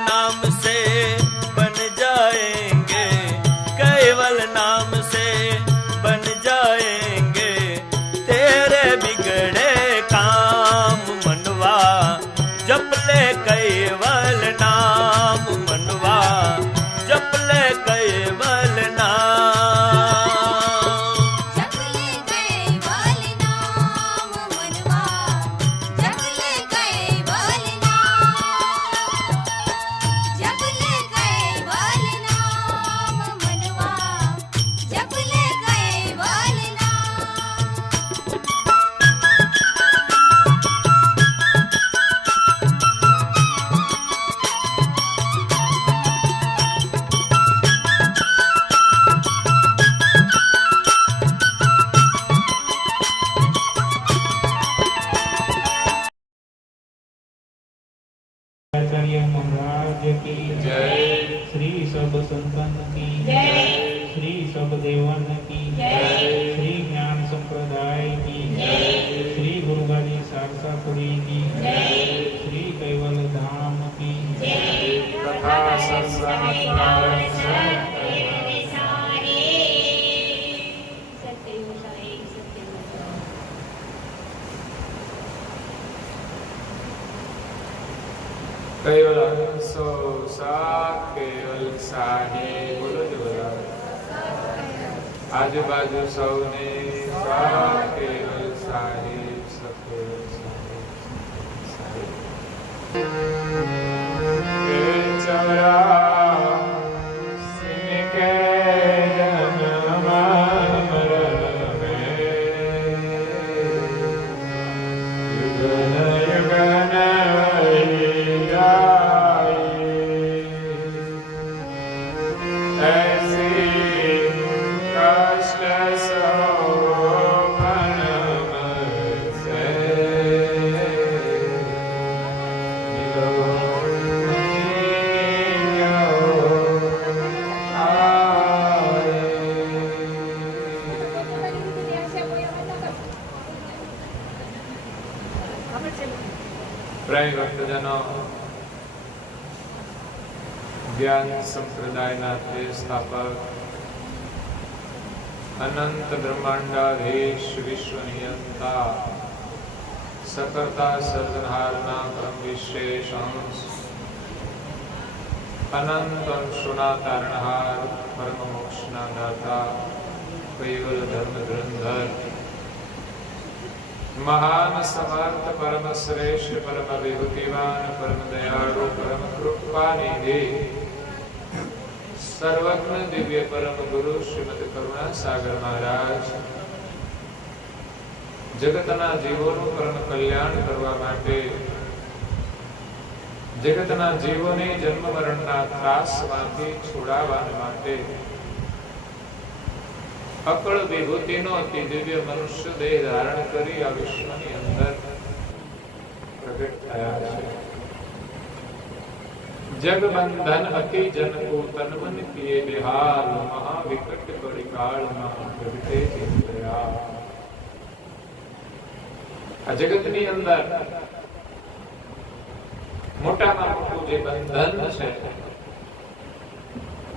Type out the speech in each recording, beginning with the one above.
नाम से बन जाएंगे, केवल नाम से बन जाएंगे तेरे बिगड़े काम मनवा। जप ले केवल नाम मनवा, जप ले केवल नाम। जप ले केवल नाम मनवा, जप ले केवल नाम, जप ले केवल नाम मनवा, जप ले केवल आचार्य महाराज की जय। श्री सब संतन की जय। श्री सब देवन की जय। श्री ज्ञान संप्रदाय की जय। श्री गुरुगादी सारसापुरी की जय। श्री कैवल धाम की तथा केवल सो सा केवल साहे बोलो जो बोला आजू बाजू सौने सा केवल साहे सकेवल साहे चवरा सिन के जन्म मरण में युगन युगन ऐसी कष्ट सोपन से मिलो પ્રાય ભક્તજનો જ્ઞાન સંપ્રદાયના તે સ્થાપક અનંત બ્રહ્માંડાધીશ વિશ્વ નિયંતા સકર્તા સર્જનહારના પરમ વિશેષ અંશ અનંત અંશોના તારણહાર પરમ મોક્ષના દાતા કૈવલ ધર્મ ધ્રંધર महान समर्थ परम श्रेष्ठ परम विभूतिवान परम दयालु परम कृपानिधि सर्वज्ञ दिव्य परम गुरु श्रीमद करुणा सागर महाराज जगतना जीवोનું પરમ કલ્યાણ કરવા માટે જગતના જીવોને જન્મ મરણના ત્રાસમાંથી છોડાવવા માટે અકળ વિભૂતિનો અતિ દિવ્ય મનુષ્ય દેહ ધારણ કરી આ વિશ્વની અંદર પ્રગટ થયા છે। જગ બંધન અતિ જન કો તન મન કિએ બિહાર મહા વિકટ પડી કાળમાં પ્રગટે ચિંતયા। આ જગતની અંદર મોટામાં મોટું જે બંધન છે,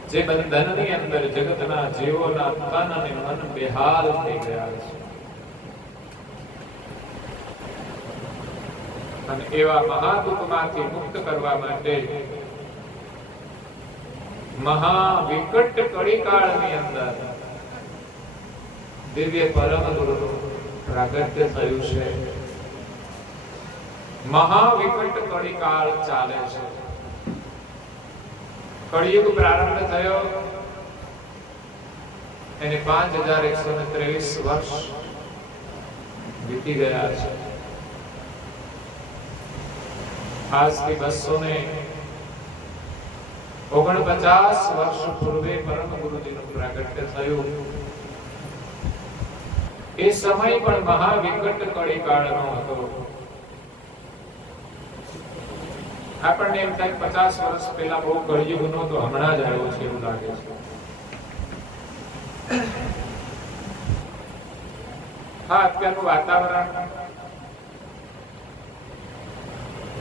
જે બંધનની અંદર જગતના જીવોના તન અને મન બેહાલ થઈ ગયા છે અને એવા મહાદુઃખમાંથી મુક્ત કરવા માટે મહા વિકટ કળીકાળની અંદર દિવ્ય પરમ ગુરુનું પ્રાગટ્ય થયું છે। મહા વિકટ કળીકાળ ચાલે છે। કળિયુગ પ્રારંભ થયો એને 5123 વર્ષ વીતી ગયા છે। આજથી 249 વર્ષ પૂર્વે પરમ ગુરુજીનું પ્રાગટ્ય થયું। એ સમય પણ મહા વિકટ કળીકાળનો હતો। આપણને એમ થાય 50 વર્ષ પહેલા બહુ કળિયુગ નહોતો, હમણાં જ આવ્યો છે એવું લાગે છે। હા, અત્યારનું વાતાવરણ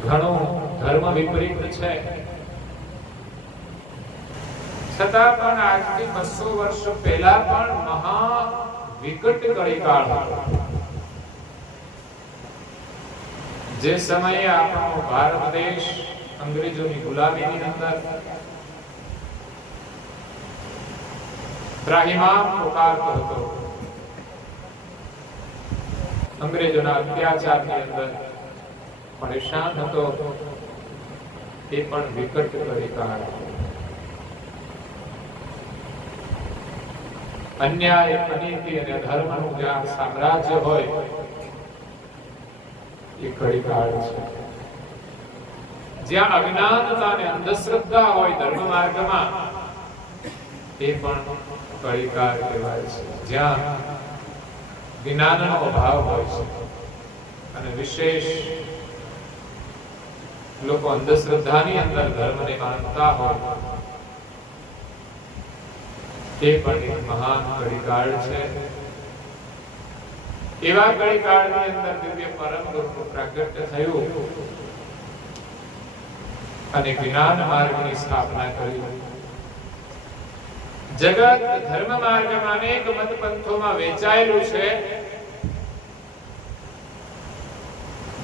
ઘણું ધર્મ વિપરીત છે। છતાં પણ આજથી 200 વર્ષ પહેલા પણ મહા વિકટ કળીકાળ હતો. જે સમયે આપણો ભારત દેશ અંગ્રેજોની ગુલામીની અંદર ત્રાહિમામ પુકારતો હતો, અંગ્રેજોના અત્યાચારની અંદર પરેશાન હતો, એ પણ વિકટ કળીકાળ. અન્યાય, અનીતિ અને ધર્મનું જ્યાં સામ્રાજ્ય હોય એ કળીકાળ છે. જ્યાં અજ્ઞાનતા અને અંધશ્રદ્ધા હોય ધર્મ માર્ગમાં એ પણ કળીકાળ કહેવાય છે. જ્યાં જ્ઞાનનો અભાવ હોય છે અને વિશેષ લોકો અંધશ્રદ્ધાની અંદર ધર્મને માનતા હોય તે પણ એક મહાન કળીકાળ છે. એવા કળીકાળની અંદર દિવ્ય પરમ ગુરુનું પ્રાગટ્ય થયું અને જ્ઞાન માર્ગની સ્થાપના કરી. જગત ધર્મ માર્ગમાં અનેક મત પંથોમાં વહેંચાયેલું છે.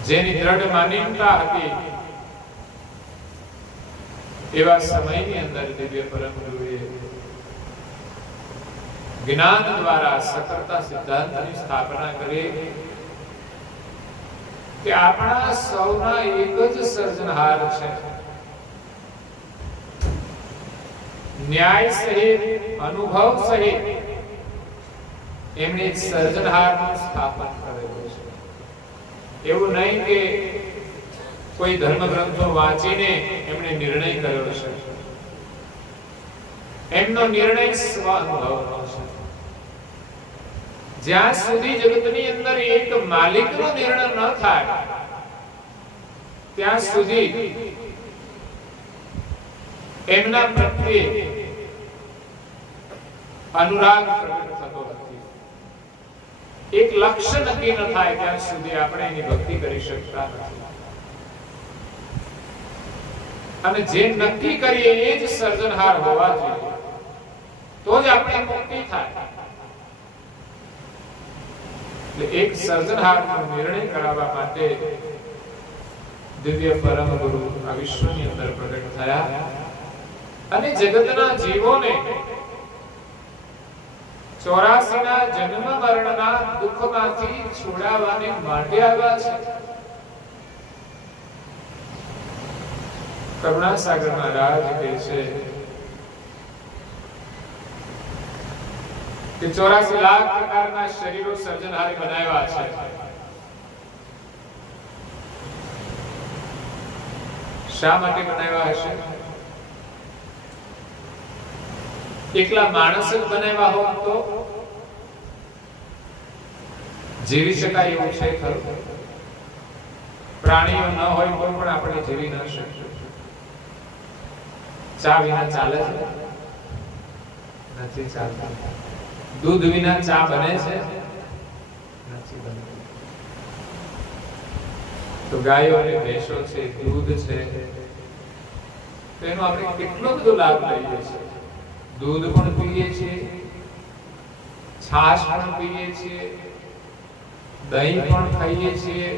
જેની દ્રઢ માન્યતા હતી એવા સમયની અંદર દિવ્ય પરમ ગુરુએ જ્ઞાન દ્વારા સકળતા સિદ્ધાંતની સ્થાપના કરી કે આપણા સૌના એક જ સર્જનહાર છે. ન્યાય સહિત, અનુભવ સહિત એમણે સર્જનહારનું સ્થાપન કરેલું છે. એવું નહીં કે કોઈ ધર્મ ગ્રંથો વાંચીને એમણે નિર્ણય કર્યો છે. એમનો નિર્ણય સ્વ અનુભવનો છે. જ્યાં સુધી જગતની અંદર એક માલિકનો નિર્ણય ન થાય ત્યાં સુધી એમના પ્રત્યે અનુરાગ પ્રગટ થતો નથી. એક લક્ષ્ય નક્કી ન થાય ત્યાં સુધી આપણે એની ભક્તિ કરી શકતા નથી. અને જે નક્કી કરીએ એ જ સર્જનહાર હોવા જોઈએ, તો જ આપણે મુક્તિ થાય. એટલે એક સર્જનહારનો નિર્ણય કરાવવા માટે દિવ્ય પરમ ગુરુ આ વિશ્વની અંદર પ્રગટ થયા અને જગતના જીવોને 84 ના જન્મ મરણના દુઃખમાંથી છોડાવવાને માટે આવ્યા છે. કરુણાસાગર મહારાજ કહે છે કે 84 લાખ પ્રકારના શરીરો સર્જનહારે બનાવ્યા છે. શા માટે બનાવ્યા હશે? એકલા માણસ જ બનાવ્યા હોત તો જીવી શકાય એવું છે ખરું? પ્રાણીઓ ન હોય તો પણ આપણે જીવી ન શકીએ. ચા વિના ચાલે છે? નથી ચાલતું. દૂધ વિના ચા બને છે? નથી બનતી. તો ગાયો અને ભેંસો છે, દૂધ છે, તો એનો આપણે કેટલો બધો લાભ લઈએ છીએ. દૂધ પણ પીએ છીએ, છાશ પણ પીએ છીએ, દહીં પણ ખાઈએ છીએ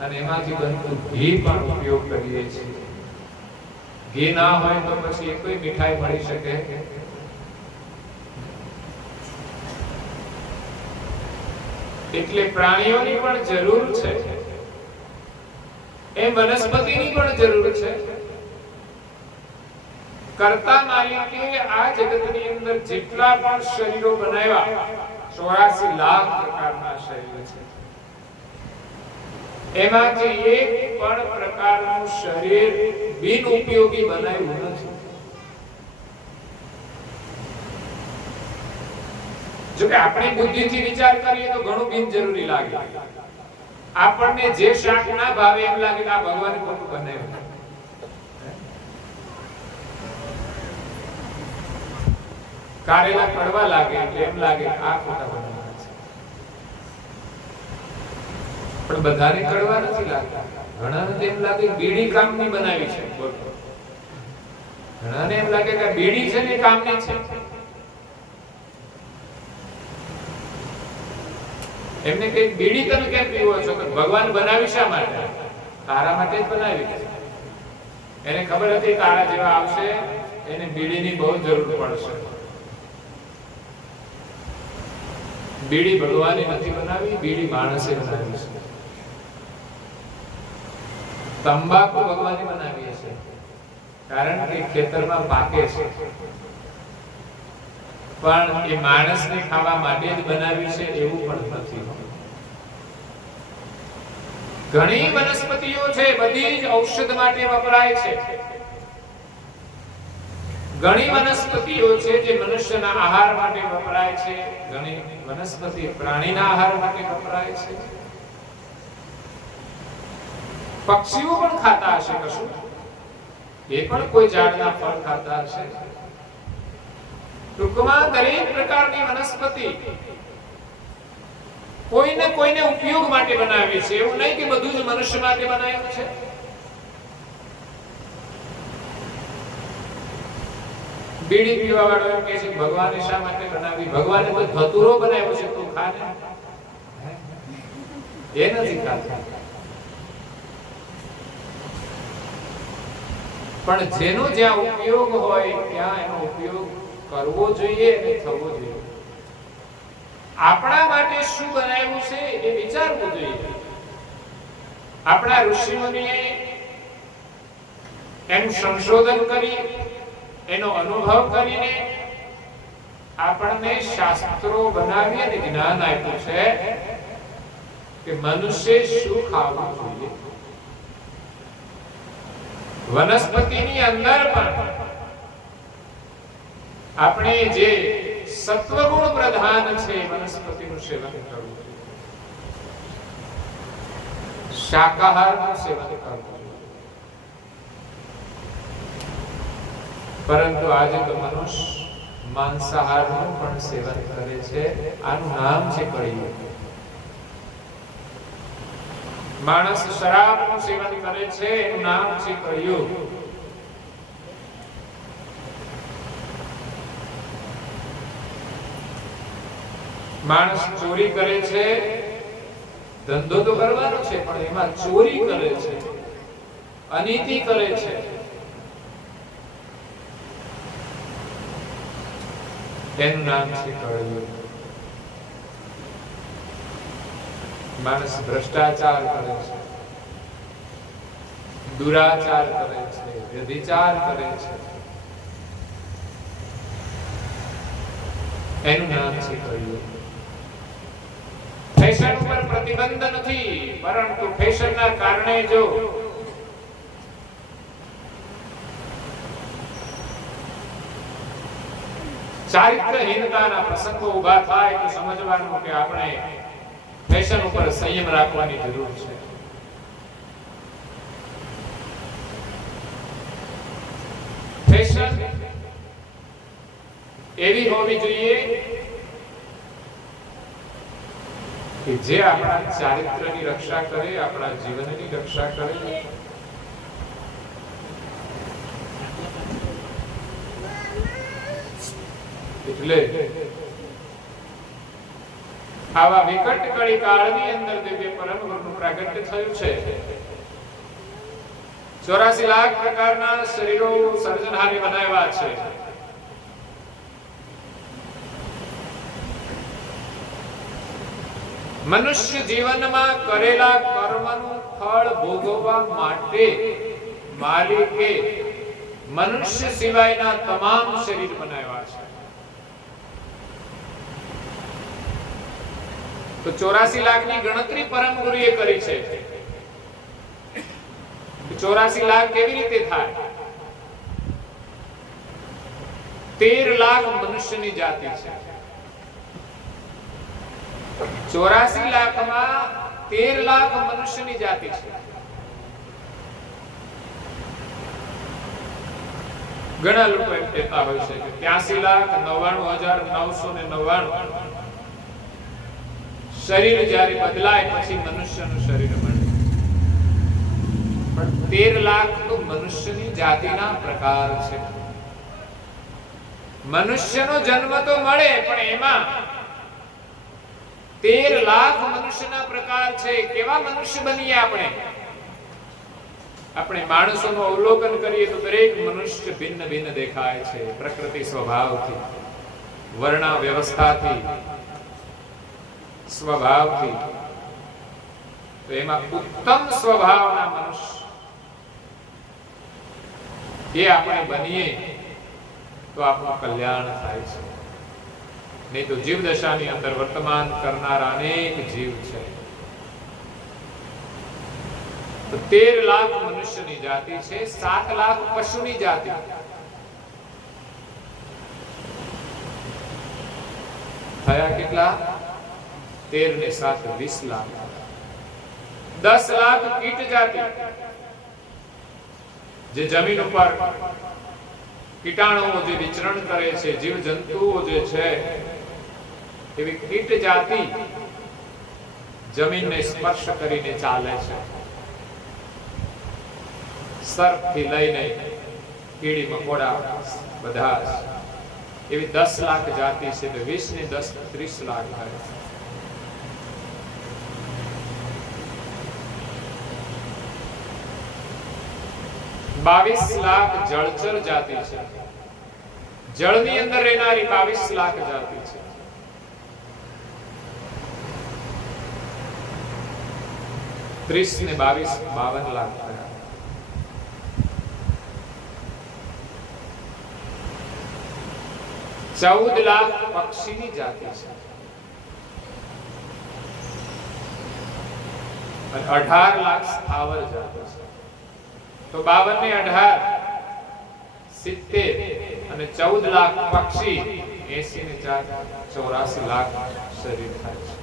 અને એમાંથી બનતું ઘી પણ ઉપયોગ કરીએ છીએ. ઘી ના હોય તો પછી કોઈ મીઠાઈ મળી શકે? એટલે પ્રાણીઓની પણ જરૂર છે, એ વનસ્પતિની પણ જરૂર છે. કરતા માલિકે આ જગતની અંદર જેટલા પણ શરીરો બનાવ્યા 84 લાખ પ્રકારના શરીરો છે. એમાંથી એક પણ પ્રકારનું શરીર બિન ઉપયોગી બનાવ્યું નથી. જો કે આપણી બુદ્ધિથી વિચાર કરીએ તો ઘણું બિનજરૂરી લાગે. આપણને જે શાક ના ભાવે એમ લાગે કે આ ભગવાને ખોટું બનાવ્યું. કારેલા કડવા લાગે એટલે એમ લાગે આ ખોટા બનાવ્યા છે. પણ બધાને કડવા નથી લાગતા. ઘણાને એમ લાગે બીડી કામની બનાવી છે. ઘણાને એમ લાગે કે બીડી છે ને એ કામની છે. એમને કઈ બીડી તમે કેમ પીવો છો? કે ભગવાન બનાવી શા માટે? તારા માટે જ બનાવી છે. એને ખબર હતી તારા જેવા આવશે, એને બીડીની બહુ જરૂર પડશે. બીડી ભગવાને નથી બનાવી, બીડી માણસે બનાવી છે. તંબાકુ ભગવાને બનાવી છે, કારણ કે ખેતરમાં પાકે છે. પણ એ માણસને ખાવા માટે જ બનાવી છે એવું પણ નથી. ઘણી વનસ્પતિઓ છે, બધી જ ઔષધ માટે વપરાય છે. ઘણી વનસ્પતિઓ છે જે મનુષ્યના આહાર માટે વપરાય છે. ઘણી વનસ્પતિ પ્રાણીના આહાર માટે વપરાય છે. પક્ષીઓ પણ ખાતા હશે કશું, એ પણ કોઈ ઝાડના ફળ ખાતા હશે. ટૂંકમાં દરેક પ્રકારની વનસ્પતિ કોઈને કોઈને ઉપયોગ માટે બનાવી છે. એવું નહીં કે બધું જ મનુષ્ય માટે બનાવ્યું છે. બીડી પીવા વાળો એમ કહે છે ભગવાને શા માટે બનાવી? ભગવાને તો ધતુરો બનાવ્યો છે, તું ખા ને. એ નથી ખાતા. પણ જેનો જ્યાં ઉપયોગ હોય ત્યાં એનો ઉપયોગ કરવો જોઈએ અને થવો જોઈએ. આપણા માટે શું બનાવ્યું છે એ વિચારવું જોઈએ. આપણા ઋષિમુનિએ એનું સંશોધન કરી, એનો અનુભવ કરીને આપણને શાસ્ત્રો બનાવી અને જ્ઞાન આપ્યું છે કે મનુષ્ય શું ખાવું જોઈએ. વનસ્પતિની અંદર પણ આપણે જે સત્વગુણ પ્રધાન છે વનસ્પતિનું સેવન કરવું જોઈએ. શાકાહારનું સેવન કરવું જોઈએ. પરંતુ આજે તો મનુષ્ય માંસાહારનું પણ સેવન કરે છે. આનું નામ છે કળિયુગ. માણસ શરાબનું સેવન કરે છે, એનું નામ છે કળિયુગ. માણસ ચોરી કરે છે, ધંધો તો કરવાનો છે પણ એમાં ચોરી કરે છે, અનીતિ કરે છે. એનું નામ છે કળિયુગ. માણસ ભ્રષ્ટાચાર કરે છે, દુરાચાર કરે છે, વ્યભિચાર કરે છે. એનું નામ છે કળિયુગ. ફેશન ઉપર પ્રતિબંધ નથી, પરંતુ ફેશનના કારણે જો ચારિત્રહીનતાના પ્રસંગો ઉભા થાય તો સમજવાનું કે આપણે ફેશન ઉપર સંયમ રાખવાની જરૂર છે. ફેશન એવી હોવી જોઈએ કે જે આપણા ચારિત્રની રક્ષા કરે, આપણા જીવનની રક્ષા કરે. એટલે આવા વિકટ કળી કાળની અંદર દિવ્ય પરમ ગુરુનું પ્રાગટ્ય થયું છે. 84 લાખ પ્રકારના શરીરો સર્જનહારે બનાવ્યા છે. મનુષ્ય જીવનમાં કરેલા કર્મનું ફળ ભોગવવા માટે માલિકે મનુષ્ય સિવાયના તમામ શરીર બનાવ્યા છે. તો 84 લાખની ગણતરી પરમ ગુરુએ કરી છે. 84 લાખ કેવી રીતે થાય? 13 લાખ મનુષ્યની જાતિ છે. 84 લાખમાં 13 લાખ મનુષ્યની જાતિ છે. ઘણા લોકો એમ કહેતા હોય છે કે 83,99,999 શરીર જ્યારે બદલાય પછી મનુષ્યનું શરીર બને. પણ 13 લાખ તો મનુષ્યની જાતિના પ્રકાર છે. મનુષ્યનો જન્મ તો મળે, પણ એમાં 13 લાખ મનુષ્યના પ્રકાર છે. કેવા મનુષ્ય બનીએ આપણે? આપણે માણસોનું અવલોકન કરીએ તો દરેક મનુષ્ય ભિન્ન ભિન્ન દેખાય છે, પ્રકૃતિ સ્વભાવથી, વર્ણ વ્યવસ્થાથી, સ્વભાવથી. તો એમાં ઉત્તમ સ્વભાવના મનુષ્ય એ આપણે બનીએ તો આપણું કલ્યાણ થાય છે. નહીં તો જીવ દશાની અંદર વર્તમાન કરનારા અનેક જીવ છે. તો 13 લાખ મનુષ્યની જાતિ છે, 7 લાખ પશુની જાતિ. થયા કેટલા? 13 ને 7 20 લાખ. 10 લાખ કીટ જાતિ, જે જમીન ઉપર કીટાણુઓ જે વિચરણ કરે છે, જીવ જંતુઓ જે છે, એવી કીટ જાતિ જમીનને સ્પર્શ કરીને ચાલે છે. સર્પથી લઈને કીડી મકોડા બધા એવી 10 લાખ જાતિ છે. તો 20 ને 10 30 લાખ થાય. બાવીસ લાખ જળચર જાતિ છે. જળની અંદર રહેનારી 22 લાખ જાતિ છે. ત્રીસ ને 22 52 લાખ થયા. ચૌદ લાખ પક્ષીની જાતિ છે. અને 18 લાખ સ્થાવર જાતિ છે. તો 52 ને 18 70 અને 14 લાખ પક્ષી, 80 ને 4 84 લાખ શરીર થાય છે.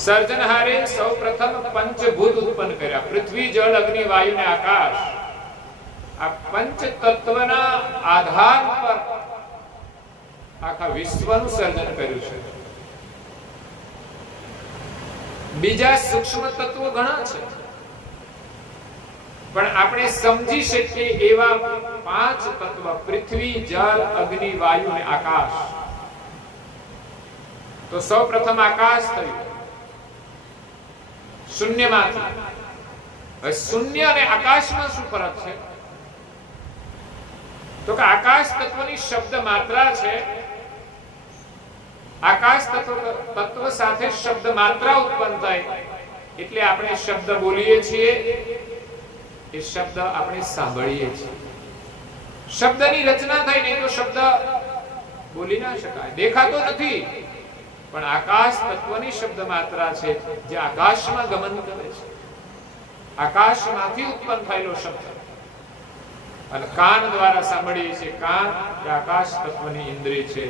સર્જનહારે સૌપ્રથમ પંચભૂત ઉત્પન્ન કર્યા. પૃથ્વી, જળ, અગ્નિ, વાયુ ને આકાશ. આ પંચ તત્વના આધાર પર આખા વિશ્વનું સર્જન કર્યું છે. બીજા સૂક્ષ્મ તત્વો ઘણા છે, પણ આપણે સમજી શકીએ એવા 5 તત્વ: પૃથ્વી, જળ, અગ્નિ, વાયુ અને આકાશ. તો સૌપ્રથમ આકાશ થયું શૂન્યમાંથી. હવે શૂન્ય અને આકાશમાં શું ફરક છે? તો કે આકાશ તત્વની શબ્દ માત્રા છે. આકાશ તત્વ સાથે શબ્દ માત્રા ઉત્પન્ન થાય એટલે આપણે શબ્દ બોલીએ છીએ, એ શબ્દ આપણે સાંભળીએ છીએ. શબ્દની રચના થાય, નહીં તો શબ્દ બોલી ના શકાય. દેખાતો નથી, પણ આકાશ તત્વની શબ્દ માત્રા છે, જે આકાશમાં ગમન કરે છે. આકાશમાંથી ઉત્પન્ન થયેલો શબ્દ અને કાન દ્વારા સાંભળીએ છીએ. કાન એ આકાશ તત્વની ઇન્દ્રિય છે.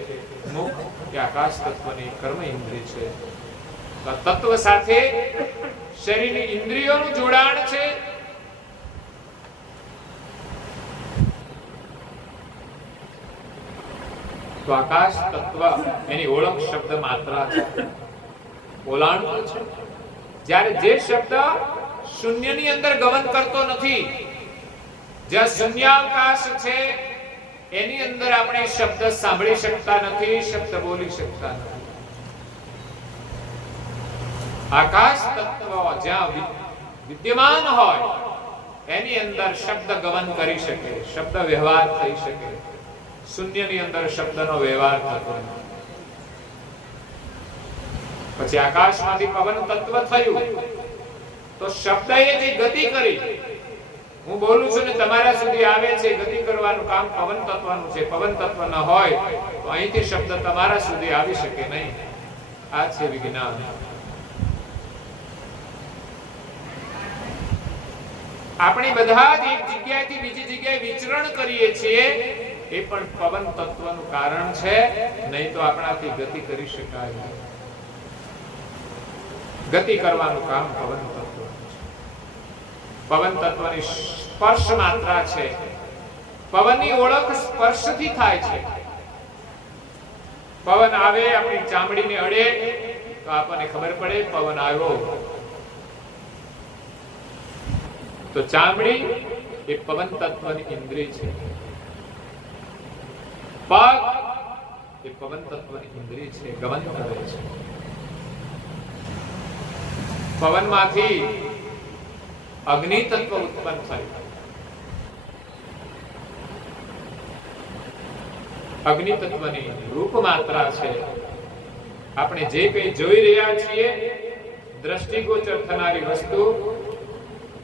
મુખ એ આકાશ તત્વની કર્મ ઇન્દ્રિય છે. તો તત્વ સાથે શરીરની ઇન્દ્રિયોનું જોડાણ છે. તો આકાશ તત્વ એની ઓળખ શબ્દ માત્રા છે, ઓલાણું છે. જ્યારે જે શબ્દ શૂન્યની અંદર ગમન કરતો નથી, જ્યાં શૂન્યાવકાશ છે, એની અંદર આપણે શબ્દ સાંભળી શકતા નથી, શબ્દ બોલી શકતા નથી. આકાશ તત્વ જ્યાં વિદ્યમાન હોય એની અંદર શબ્દ ગમન કરી શકે, શબ્દ વ્યવહાર થઈ શકે. શૂન્યની અંદર શબ્દનો વ્યવહાર થતો નથી. પછી આકાશમાંથી પવન તત્વ થયું, તો શબ્દએ જે ગતિ કરી, હું બોલું છું ને તમારા સુધી આવે છે, ગતિ કરવાનું કામ પવન તત્વનું છે. પવન તત્વ ન હોય તો અહીંથી શબ્દ તમારા સુધી આવી શકે નહીં. આ છે વિજ્ઞાન. આપણે બધા જ એક જગ્યાએથી બીજી જગ્યાએ વિચરણ કરીએ છીએ, એ પણ પવન તત્વનું કારણ છે. નહીં તો આપણાથી ગતિ કરી શકાય નહીં. ગતિ કરવાનું કામ પવન તત્વ. પવન તત્વની સ્પર્શ માત્રા છે. પવનની ઓળખ સ્પર્શથી થાય છે. પવન આવે, આપણી ચામડીને અડે તો આપણને ખબર પડે પવન આવ્યો. તો ચામડી એ પવન તત્વની ઇન્દ્રિય છે. પગ એ પવન તત્વની ઇન્દ્રિય છે, ગમન કરે છે. પવનમાંથી અગ્નિ તત્વ ઉત્પન્ન થયું. અગ્નિ તત્વની રૂપ માત્રા છે. આપણે જે કંઈ જોઈ રહ્યા છીએ, દ્રષ્ટિગોચર થનારી વસ્તુ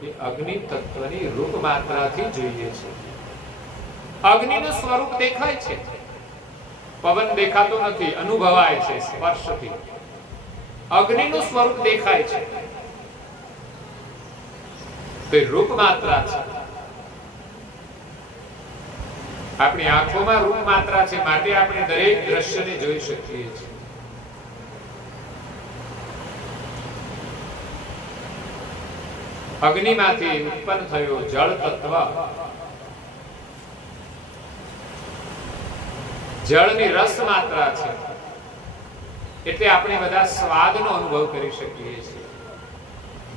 એ અગ્નિ તત્વની રૂપ માત્રાથી જોઈએ છે. અગ્નિનું સ્વરૂપ દેખાય છે, પવન દેખાતો નથી, અનુભવાય છે સ્પર્શથી. અગ્નિનું સ્વરૂપ દેખાય છે, તો એ રૂપ માત્રા છે. આપણી આંખોમાં રૂપ માત્રા છે, માટે આપણે દરેક દ્રશ્યને જોઈ શકીએ છીએ. અગ્નિમાંથી ઉત્પન્ન થયું જળ તત્વ, જળની રસ માત્રા છે, એટલે આપણે બધા સ્વાદનો અનુભવ કરી શકીએ છીએ.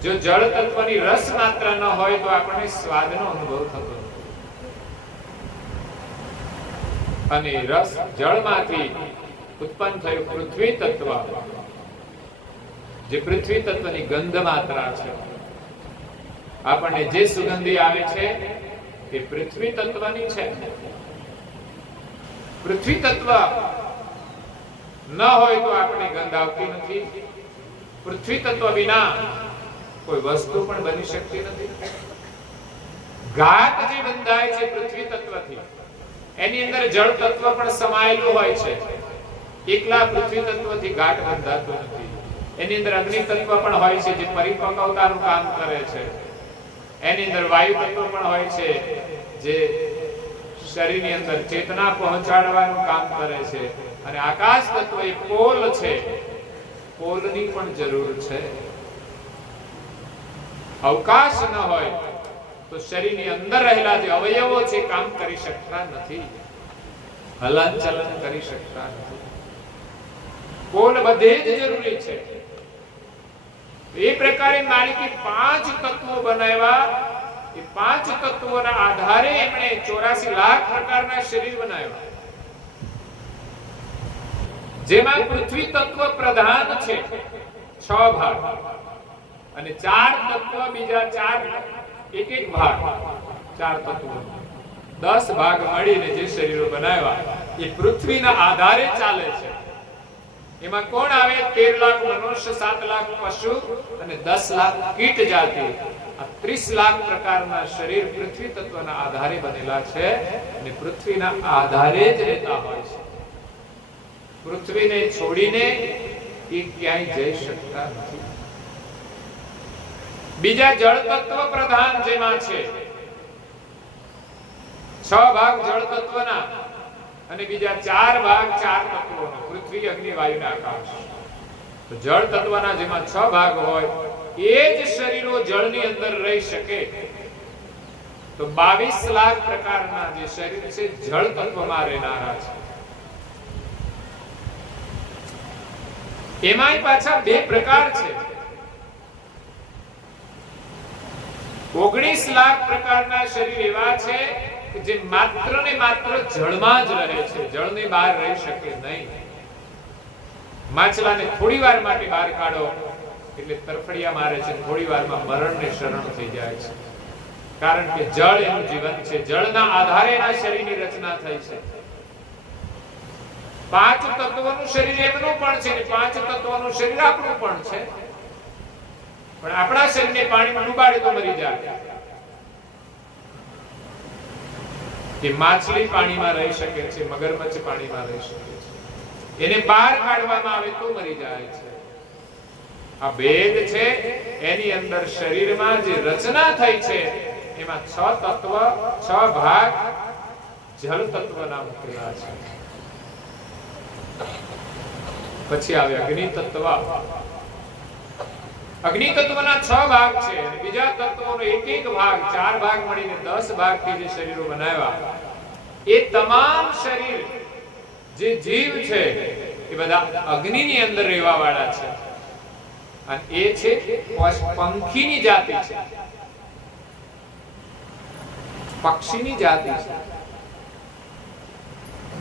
જો જળ તત્વની રસ માત્રા ન હોય તો આપણને સ્વાદનો અનુભવ થતો નથી. અને રસ જળમાંથી ઉત્પન્ન થયું પૃથ્વી તત્વ, જે પૃથ્વી તત્વની ગંધ માત્રા છે. આપણને જે સુગંધી આવે છે એ પૃથ્વી તત્વની છે. પૃથ્વી તત્વ ન હોય તો આપણને ગંધ આવતી નથી. પૃથ્વી તત્વ વિના કોઈ વસ્તુ પણ બની શકતી નથી. ઘાટ જે બંધાય છે પૃથ્વી તત્વથી, એની અંદર જળ તત્વ પણ સમાયેલું હોય છે. એકલા પૃથ્વી તત્વથી ઘાટ બંધાતો નથી. એની અંદર અગ્નિ તત્વ પણ હોય છે, જે પરિપક્વતાનું કામ કરે છે. એની અંદર વાયુ તત્વ પણ હોય છે, જે શરીરની અંદર ચેતના પહોંચાડવાનું કામ કરે છે. અને આકાશ તત્વ એ પોલ છે, પોલની પણ જરૂર છે. અવકાશ ન હોય તો શરીરની અંદર રહેલા જે અવયવો છે કામ કરી શકતા નથી, હલનચલન કરી શકતા નથી. પોલ બધે જ જરૂરી છે. એ પ્રકારે માલિકે 5 તત્વો બનાવ્યા. એ 5 તત્વોના આધારે એમણે 84 લાખ પ્રકારના શરીર બનાવ્યા, જેમાં પૃથ્વી તત્વ પ્રધાન છે 6 ભાગ, અને 4 તત્વ બીજા 4 એક ભાગ, 4 તત્વો 10 ભાગ મળીને જે શરીરો બનાવ્યા એ પૃથ્વીના આધારે ચાલે છે. એમાં કોણ આવે? 13 લાખ મનુષ્ય, 7 લાખ પશુ અને 10 લાખ કીટ જાતિ. આ 30 લાખ પ્રકારના શરીર પૃથ્વી તત્વના આધારે બનેલા છે, અને પૃથ્વીના આધારે જ રહેતા હોય છે. પૃથ્વીને છોડીને એ ક્યાંય જઈ શકતા નથી. બીજા જળ તત્વ પ્રધાન જેમાં છે 6 ભાગ જળ તત્વના, અને બીજા 4 ભાગ 4 તત્વોના, પૃથ્વી, અગ્નિ, વાયુ અને આકાશ. તો જળ તત્વના જેમાં 6 ભાગ હોય એ જ શરીરો જળની અંદર રહી શકે. તો 22 લાખ પ્રકારના જે શરીર છે જળ તત્વમાં રહેનારા છે. એમાંય પાછા 2 પ્રકાર છે. 19 લાખ પ્રકારના શરીર એવા છે કે જે માત્ર ને માત્ર જળમાં જ રહે છે, જળની બહાર રહી શકે નહીં. માછલાને થોડી વાર માટે બહાર કાઢો એટલે તરફડિયા મારે છે, થોડી વારમાં મરણને શરણ થઈ જાય છે. કારણ કે જળ એનું જીવન છે. જળના આધારે આ શરીરની રચના થઈ છે. 5 તત્વોનું શરીર એમનું પણ છે, 5 તત્વોનું શરીર આપણું પણ છે. પણ આપણા શરીરને પાણીમાં ડૂબાડે તો મરી જાય. કે માછલી પાણીમાં રહી શકે છે, મગરમચ્છ પાણીમાં રહી શકે છે. એને બહાર કાઢવામાં આવે તો મરી જાય છે. આ ભેદ છે. એની અંદર શરીરમાં જે રચના થઈ છે એમાં 6 તત્વ, 6 ભાગ જળ તત્વના મૂકેલા છે. પછી આવે અગ્નિ તત્વ. અગ્નિ તત્વના 6 ભાગ છે, અને બીજા તત્વોનો એક ભાગ, 4 ભાગ મળીને 10 ભાગથી જે શરીરો બનાવ્યા, એ તમામ શરીર જે જીવ છે એ બધા અગ્નિની અંદર રહેવા વાળા છે. અને એ છે પંખીની જાતિ છે, પક્ષીની જાતિ છે.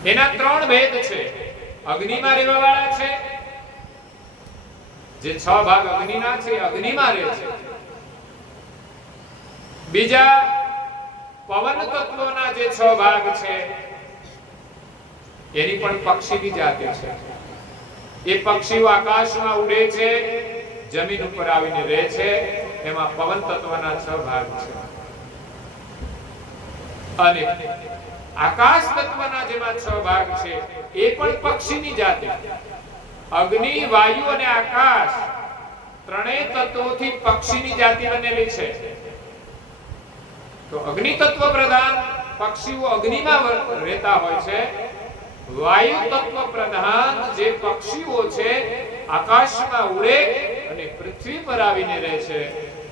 એના ત્રણ ભેદ છે. અગ્નિમાં રહેવા વાળા છે, જે 6 ભાગ અગ્નિના છે, અગ્નિમાં રહે છે. બીજા પવન તત્વના જે 6 ભાગ છે, એની પણ પક્ષીની જાતિ છે. એ પક્ષીઓ આકાશમાં ઉડે છે, જમીન ઉપર આવીને રહે છે. એમાં પવન તત્વના 6 ભાગ છે. અને આકાશ તત્વના જેમાં 6 ભાગ છે, એ પણ પક્ષીની જાતિ. અગ્નિ, વાયુ અને આકાશ ત્રણેય તત્વોથી પક્ષીની જાતિ બનેલી છે. તો અગ્નિ તત્વ પ્રધાન પક્ષીઓ અગ્નિમાં રહેતા હોય છે. વાયુ તત્વ પ્રધાન જે પક્ષીઓ છે, આકાશમાં ઉડે અને પૃથ્વી પર આવીને રહે છે.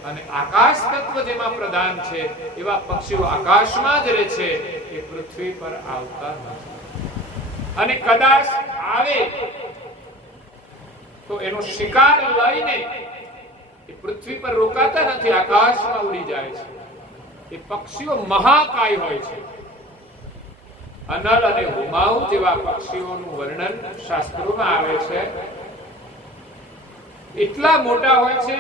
અને આકાશ તત્વ જેમાં પ્રધાન છે, એવા પક્ષીઓ આકાશમાં જ રહે છે, એ પૃથ્વી પર આવતા નથી. અને કદાચ આવે તો એનો શિકાર લઈને એ પૃથ્વી પર રોકાતા નથી, આકાશમાં ઉડી જાય છે. એ પક્ષીઓ મહાકાય હોય છે. અનલ અને હુમાઉ જેવા પક્ષીઓનું વર્ણન શાસ્ત્રોમાં આવે છે. એટલા મોટા હોય છે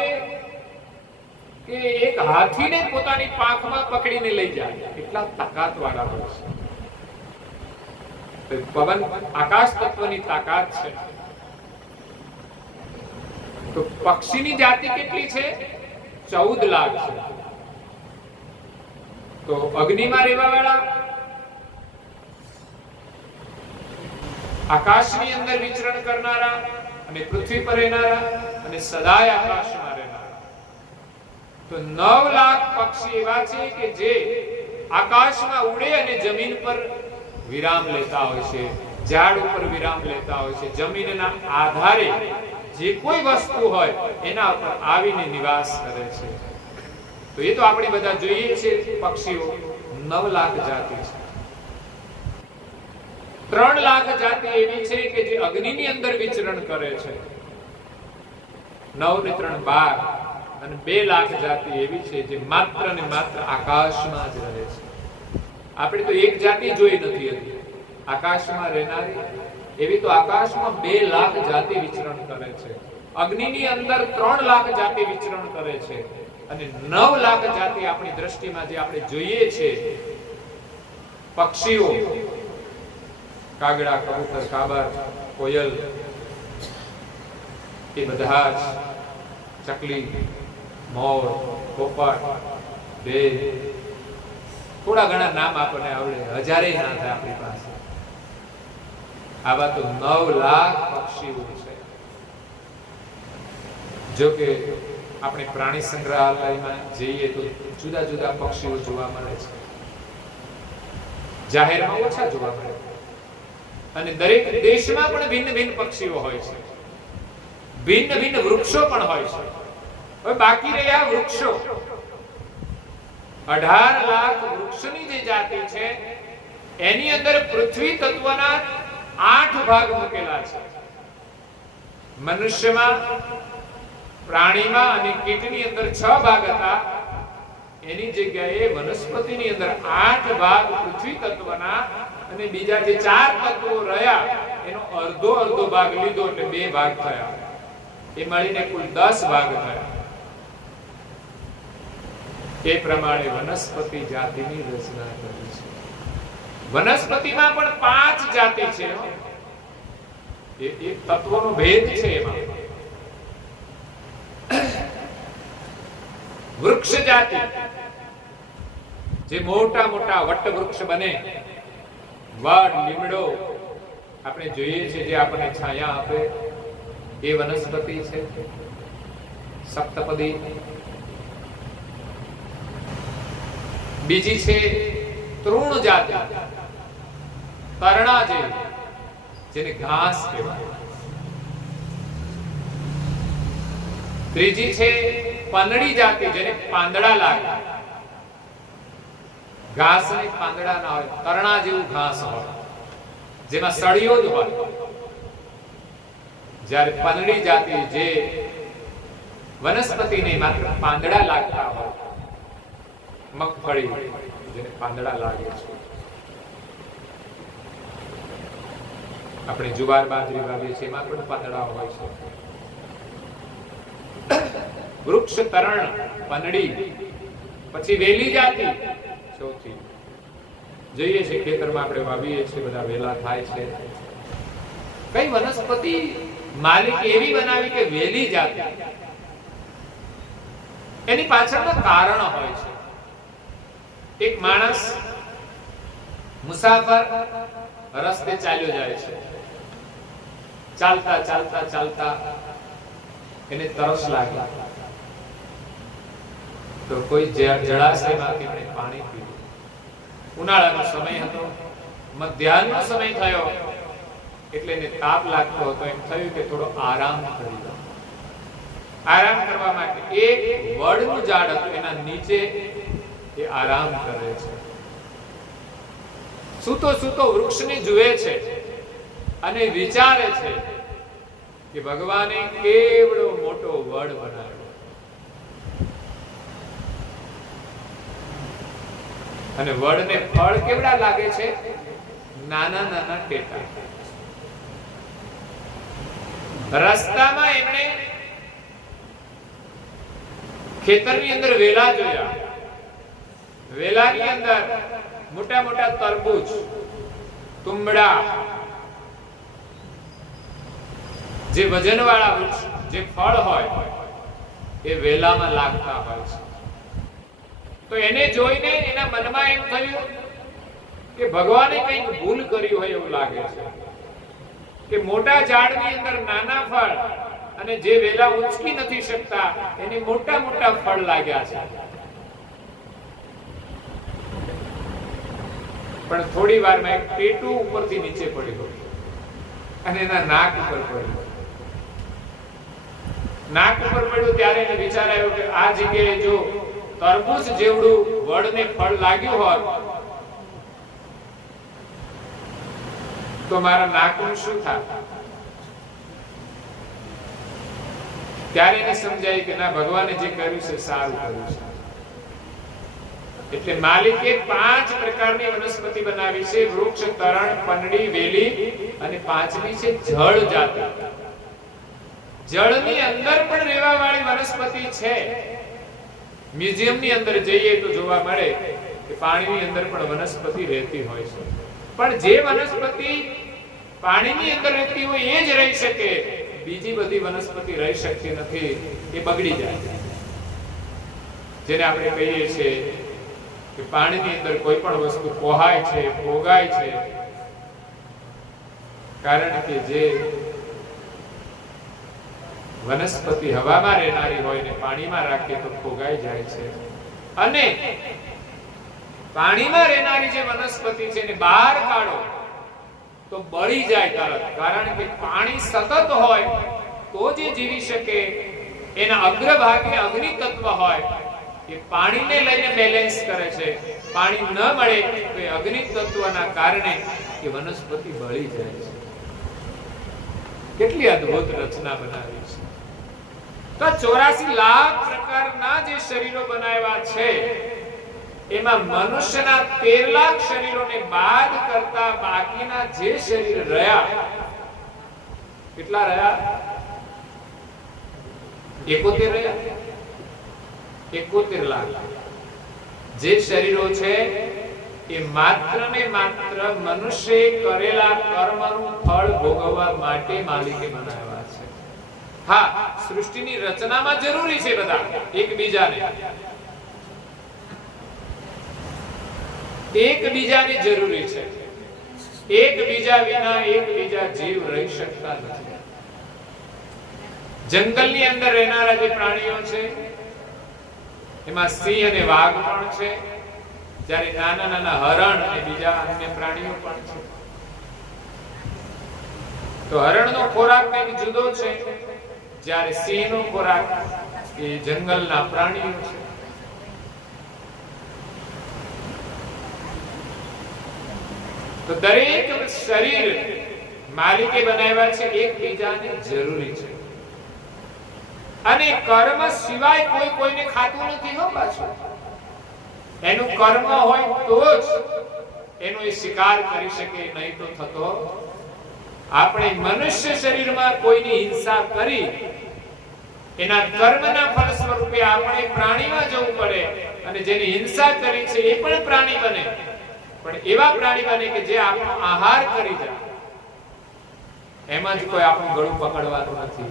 કે એક હાથીને પોતાની પાંખમાં પકડીને લઈ જાય, એટલા તાકાતવાળા હોય છે. પવન આકાશ તત્વની તાકાત છે. તો પક્ષીની જાતિ કેટલી છે? 14 લાખ છે. તો અગ્નિમાં રહેવા વાળા, આકાશની અંદર વિચરણ કરનારા અને પૃથ્વી પર રહેનારા અને સદાય આકાશમાં રહેનારા. તો 9 લાખ પક્ષી એવા છે કે જે આકાશમાં ઉડે અને જમીન પર વિરામ લેતા હોય છે, ઝાડ ઉપર વિરામ લેતા હોય છે. જમીનના આધારે જે કોઈ વસ્તુ હોય એના ઉપર આવીને નિવાસ કરે છે. તો એ તો આપણે બધા જોઈએ છે. પક્ષીઓ 9 લાખ જાતિ છે. 3 લાખ જાતિ એવી છે કે જે અગ્નિની અંદર વિચરણ કરે છે. 9 ને 3 12. અને 2 લાખ જાતિ એવી છે જે માત્ર ને માત્ર આકાશમાં જ રહે છે. આપણે તો એક જાતિ જોઈ નથી હતી આકાશમાં રહેનારી. એવી તો આકાશમાં 2 લાખ જાતિ વિચરણ કરે છે. અગ્નિની અંદર 3 લાખ જાતિ વિચરણ કરે છે. અને 9 લાખ જાતિ આપણી દ્રષ્ટિમાં જે આપણે જોઈએ છે પક્ષીઓ, કાગડા, કબૂતર, કાબર, કોયલ, એ બધા જ, ચકલી, મોર, પોપટ, ઢેલ, થોડા ઘણા નામ આપણને આવડે, હજારે ના થાય આપણી પાસે. આવા તો 9 લાખ પક્ષીઓ છે. જો કે આપણે પ્રાણી સંગ્રહાલયમાં જઈએ તો જુદા જુદા પક્ષીઓ જોવા મળે છે. જાહેરમાં ઓછા જોવા મળે. અને દરેક દેશમાં પણ ભિન્ન ભિન્ન પક્ષીઓ હોય છે. ભિન્ન ભિન્ન વૃક્ષો પણ હોય છે. હવે બાકી રહ્યા વૃક્ષો. 18 લાખ વૃક્ષની જે જાતિ છે એની અંદર પૃથ્વી તત્વના 8 ભાગ મૂકેલા છે. મનુષ્યમાં, પ્રાણીમાં અને કીટની અંદર 6 ભાગ હતા. એની જગ્યાએ વનસ્પતિની અંદર 8 ભાગ પૃથ્વી તત્વના અને બીજા જે 4 તત્વો રહ્યા એનો અડધો ભાગ લીધો એટલે 2 ભાગ થયા. એ મળીને કુલ 10 ભાગ થયા. એ પ્રમાણે વનસ્પતિ જાતિની રચના કરી છે. વનસ્પતિમાં પણ 5 જાતિ છે. એક તત્વનો ભેદ છે એમાં. વૃક્ષ જાતિ, જે મોટા મોટા વટ વૃક્ષ બને, વડ, લીમડો આપણે જોઈએ છે, જે આપણને છાયા આપે, એ વનસ્પતિ છે. સપ્તપદી. બીજી છે તૃણ જાતિ, તરણા જેને ઘાસ કહેવાય. ત્રીજી છે પાંદડી જાતિ, જેને પાંદડા લાગે. ઘાસ ને પાંદડા ના હોય, તરણા જેવું ઘાસ હોય જેમાં સળિયો જ હોય. જ્યારે પાંદડી જાતિ જે વનસ્પતિને માત્ર પાંદડા લાગતા હોય, મગફળી જેને પાંદડા લાગે છે. આપણે જુવાર બાજરી વાવીએ છીએ એમાં પણ પાંદડા હોય છે. વૃક્ષ તરણ પનડી, પછી વેલી જાતિ ચોથી. જોઈએ છે ખેતરમાં આપણે વાવીએ છીએ, બધા વેલા થાય છે. કઈ વનસ્પતિ માલિક એવી બનાવી કે વેલી જાતિ? એની પાછળના કારણ હોય છે. એક માણસ મુસાફર રસ્તે ચાલ્યો જાય છે, ચાલતા ચાલતા ચાલતા એને તરસ લાગી, તો કોઈ જળાશયમાંથી એને પાણી પીધું. ઉનાળાનો સમય હતો, મધ્યાહનનો સમય થયો, એટલે એને તાપ લાગતો હતો. એમ થયું કે થોડો આરામ કરી લો. આરામ કરવા માટે એક વડનું ઝાડ હતું, એના નીચે એ આરામ કરે છે. સૂતો સૂતો વૃક્ષને જુએ છે અને વિચારે છે કે ભગવાને કેવડો મોટો વડ બનાવ્યો, અને વડને ફળ કેવડા લાગે છે? નાના નાના ટેટા. રસ્તામાં એમણે ખેતરની અંદર વેલા જોયા. વેલાની અંદર મોટા મોટા તરબૂચ, તુંબડા, જે વજનવાળા વૃક્ષ, જે ફળ હોય એ વેલામાં લાગતા હોય છે. તો એને જોઈને એના મનમાં એમ થયું કે ભગવાને કંઈક ભૂલ કરી હોય એવું લાગે છે કે મોટા ઝાડની અંદર નાના ફળ, અને જે વેલા ઉચકી નથી શકતા એને મોટા મોટા ફળ લાગ્યા છે. પણ થોડી વારમાં એક ટેટું ઉપરથી નીચે પડ્યું અને એના નાક ઉપર પડ્યું. નાક ઉપર પડ્યું ત્યારે એને વિચાર આવ્યો કે આ જગ્યાએ જો તરબૂચ જેવડું વડને ફળ લાગ્યું હોત તો મારા નાકનું શું થાત? ત્યારે એને સમજાય કે ના, ભગવાને જે કર્યું છે સારું કર્યું છે. એટલે માલિકે 5 પ્રકારની વનસ્પતિ બનાવી છે: વૃક્ષ, તરણ, પનડી, વેલી, અને 5મી છે જળ જાતિ. જળની અંદર પણ રહેવા વાળી વનસ્પતિ છે. મ્યુઝિયમની અંદર જઈએ તો જોવા મળે કે પાણીની અંદર પણ વનસ્પતિ રહેતી હોય છે. પણ જે વનસ્પતિ પાણીની અંદર રહેતી હોય એ જ રહી શકે, બીજી બધી વનસ્પતિ રહી શકતી નથી, એ બગડી જાય. જેને આપણે કહીએ છીએ કે પાણીની અંદર કોઈ પણ વસ્તુ પોહાય છે, પોગાય છે, કારણ કે જે વનસ્પતિ હવામાં રહેનારી હોય ને પાણીમાં રાખીએ તો પોગાઈ જાય છે, અને પાણીમાં રહેનારી જે વનસ્પતિ છે એને બહાર કાઢો તો બળી જાય તરત, કારણ કે પાણી સતત હોય તો જે જીવી શકે. એના અગ્રભાગે અગ્નિ તત્વ હોય, એ પાણીને લઈને બેલેન્સ કરે છે. પાણી ન મળે તો એ અગ્નિ તત્વના કારણે એ વનસ્પતિ બળી જાય છે. કેટલી અદ્ભુત રચના બનાવી છે. તો 84 લાખ પ્રકારના જે શરીરો બનાવ્યા છે, એમાં મનુષ્યના 13 લાખ શરીરોને બાદ કરતા બાકીના જે શરીર રહ્યા, કેટલા રહ્યા? 71 રહ્યા. 71 લાખ જે શરીરો છે એ માત્ર ને માત્ર મનુષ્ય કરેલા કર્મનું ફળ ભોગવવા માટે માલિકે બનાવ્યા છે. હા, સૃષ્ટિની રચનામાં જરૂરી છે બધા એકબીજાની જરૂરી છે. એકબીજા વિના એકબીજા જીવ રહી શકતા નથી. જંગલની અંદર રહેનારા જે પ્રાણીઓ છે એમાં સિંહ અને વાઘ પણ છે, જ્યારે નાના નાના હરણ અને બીજા અન્ય પ્રાણીઓ પણ છે. તો હરણનો ખોરાક કંઈક જુદો છે, જ્યારે સિંહનો ખોરાક એ જંગલના પ્રાણીઓ છે. તો દરેક શરીર માલિકે બનાવ્યા છે, એકબીજાને જરૂરી છે. અને કર્મ સિવાય કોઈ કોઈને ખાતું નથી હો. પાછું એનું કર્મ હોય તો જ એનો એ શિકાર કરી શકે, નહીં તો થતો આપણે મનુષ્ય શરીરમાં કોઈની હિંસા કરી એના કર્મના ફળ સ્વરૂપે આપણે પ્રાણીમાં જવું પડે અને જેની હિંસા કરી છે એ પણ પ્રાણી બને, પણ એવા પ્રાણી બને કે જે આપણો આહાર કરી જાય. એમાં જ કોઈ આપણું ગળું પકડવાનું નથી.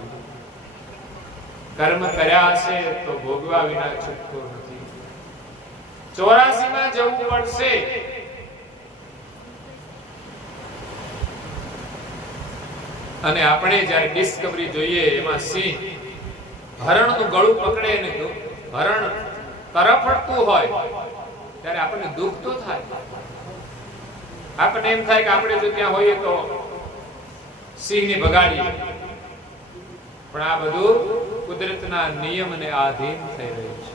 કર્મ કર્યા હશે તો ભોગવા વિના છૂટકો નથી. 84 માં જવું પડશે. અને આપણે જ્યારે ડિસ્કવરી જોઈએ એમાં સિંહ હરણનું ગળું પકડે અને હરણ તરફડતું હોય ત્યારે આપણને દુઃખ તો થાય. આપણને એમ થાય કે આપણે જો ત્યાં હોઈએ તો સિંહને ભગાડીએ, પણ આ બધું કુદરતના નિયમને આધીન થઈ રહ્યું છે.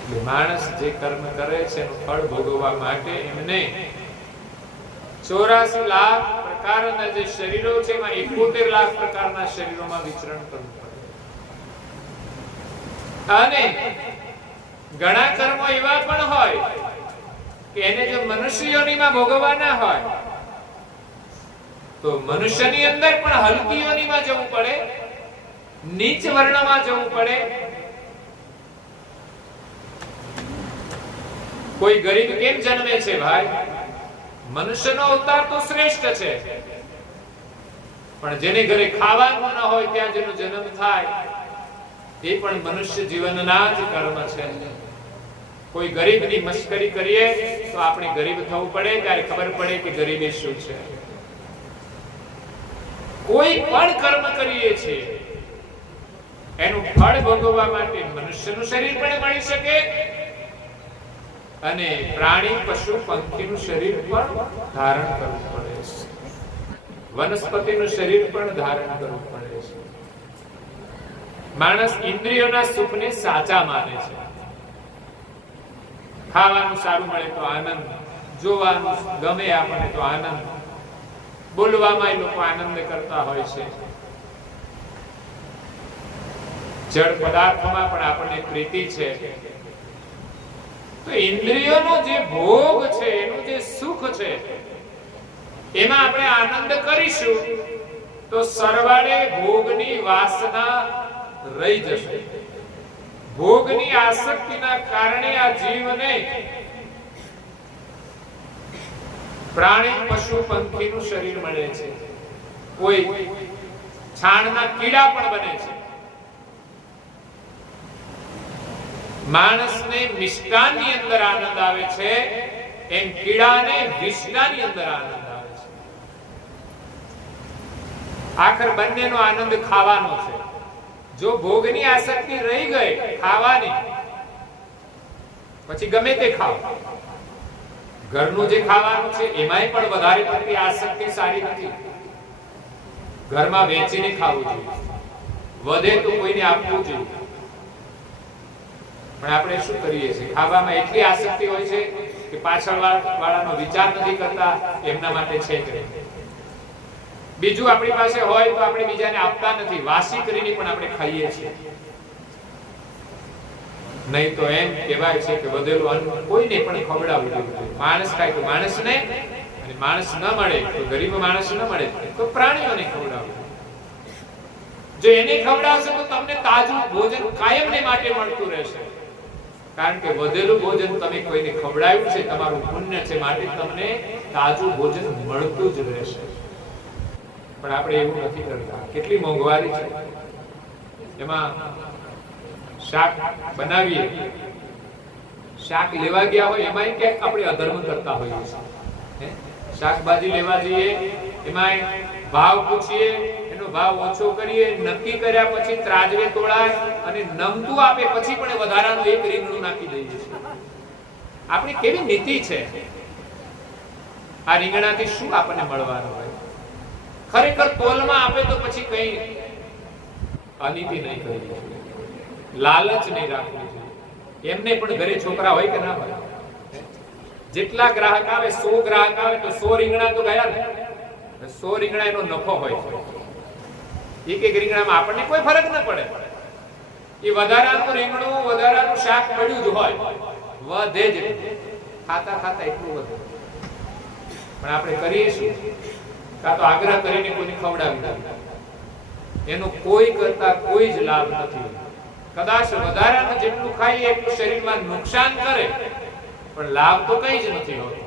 એટલે માણસ જે કર્મ કરે છે એનું ફળ ભોગવવા માટે એમને 84 લાખ પ્રકારના જે શરીરો છે એમાં 71 લાખ પ્રકારના શરીરોમાં વિચરણ કરવું પડે. અને ઘણા કર્મો એવા પણ હોય કે એને જો મનુષ્ય યોનિમાં ભોગવવાના હોય તો મનુષ્યની અંદર પણ હલકી યોનિમાં જવું પડે, નીચ વર્ણમાં જવું પડે. કોઈ ગરીબ કેમ જન્મે છે ભાઈ? મનુષ્યનો અવતાર તો શ્રેષ્ઠ છે, પણ જેને ઘરે ખાવાનું ન હોય ત્યાં જેનો જન્મ થાય એ પણ મનુષ્ય જીવનના જ કર્મ છે. કોઈ ગરીબની મશ્કરી કરીએ તો આપણે ગરીબ થવું પડે, ત્યારે ખબર પડે કે ગરીબી શું છે. કોઈ પણ કર્મ કરીએ છીએ એનું ફળ ભોગવવા માટે મનુષ્યનું શરીર પણ મળી શકે અને પ્રાણી પશુ પંખીનું શરીર પણ ધારણ કરવું પડે છે. વનસ્પતિનું શરીર પણ ધારણ કરવું પડે છે. માણસ ઇન્દ્રિયોના સુખને સાચા માને છે. ખાવાનું સારું મળે તો આનંદ, જોવાનું ગમે આપણને તો આનંદ, બોલવામાં લોકો આનંદ કરતા હોય છે. જળ પદાર્થોમાં પણ આપણને પ્રીતિ છે. તો ઇન્દ્રિયોનો જે ભોગ છે, એનું જે સુખ છે, એમાં આપણે આનંદ કરીશું તો સરવાળે ભોગની વાસના રહી જશે. ભોગની આસક્તિના કારણે આ જીવને પ્રાણી પશુ પંખીનું શરીર મળે છે. કોઈ છાણના કીડા પણ બને છે. માણસને મિષ્ટાનની અંદર આનંદ આવે છે એમ કીડાને વિષ્ટાની અંદર આનંદ આવે છે. આખર બંનેનો આનંદ ખાવાનો છે. જો ભોગની આસક્તિ રહી ગઈ ખાવાની, પછી ગમે તે ખાઓ. ઘરનું જે ખાવાનું છે એમાંય પણ વધારે પડતી આસક્તિ સારી નથી. ઘરમાં વેચીને ખાવું જોઈએ, વધે તો કોઈને આપવું જોઈએ. પણ આપણે શું કરીએ છીએ? ખાવામાં એટલી આસક્તિ હોય છે કે પાછળ વાળાનો વિચાર નથી કરતા, એમના માટે છે જ. બીજું આપણી પાસે હોય તો આપણે બીજાને આપતા નથી, વાસી કરીને પણ આપણે ખાઈએ છીએ. નહીં તો એમ કહેવાય છે કે વધેલું અન્ન કોઈને પણ ખવડાવવું જોઈએ. માણસ ખાય તો માણસને, અને માણસ ન મળે તો ગરીબ માણસ ન મળે તો પ્રાણીઓને ખવડાવવું. જો એને ખવડાવશો તો તમને તાજું ભોજન કાયમને માટે મળતું રહેશે. કારણ કે વધેલું ભોજન તમે કોઈને ખવડાવ્યું છે, તમારું પુણ્ય છે, માટે તમને તાજું ભોજન મળતું જ રહેશે. પણ આપણે એવું નથી કરતા. કેટલી મોંઘવારી છે. એમાં શાક બનાવીએ, શાક લેવા ગયા હોય એમાં ક્યાંક આપણે અધર્મ કરતા હોઈએ છીએ. શાકભાજી લેવા જઈએ એમાં ભાવ પૂછીએ, એનો ભાવ ઓછો કરીએ, નક્કી કર્યા પછી ત્રાજવે તોળાય અને નમતું આપે પછી પણ વધારાનું એક રીંગણું નાખી દઈએ છીએ. આપણી કેવી નીતિ છે? આ રીંગણાથી શું આપણને મળવાનું હોય? ખરેખર તોલમાં આપે તો પછી કઈ અનીતિ નહીં કરવી જોઈએ, લાલચ નહીં રાખવી જોઈએ. એમને પણ ઘરે છોકરા હોય કે ના હોય? જેટલા ગ્રાહક આવે, 100 ગ્રાહક આવે તો 100 રીંગણા તો ગયા ને. 100 રીંગણા એનો નફો હોય છે. એક એક રીંગણામાં આપણને કોઈ ફરક ન પડે. એ વધારાનું રીંગણું, વધારાનું શાક પડ્યું જ હોય, વધે જ. ખાતા ખાતા એટલું વધે. પણ આપણે કરીએ શું? કાં તો આગ્રહ કરીને કોઈને ખવડાવી દઈએ, એનો કોઈ કરતા કોઈ જ લાભ નથી. કદાચ વધારાનું જેટલું ખાઈએ એટલું શરીરમાં નુકસાન કરે, પણ લાભ તો કઈ જ નથી હોતો.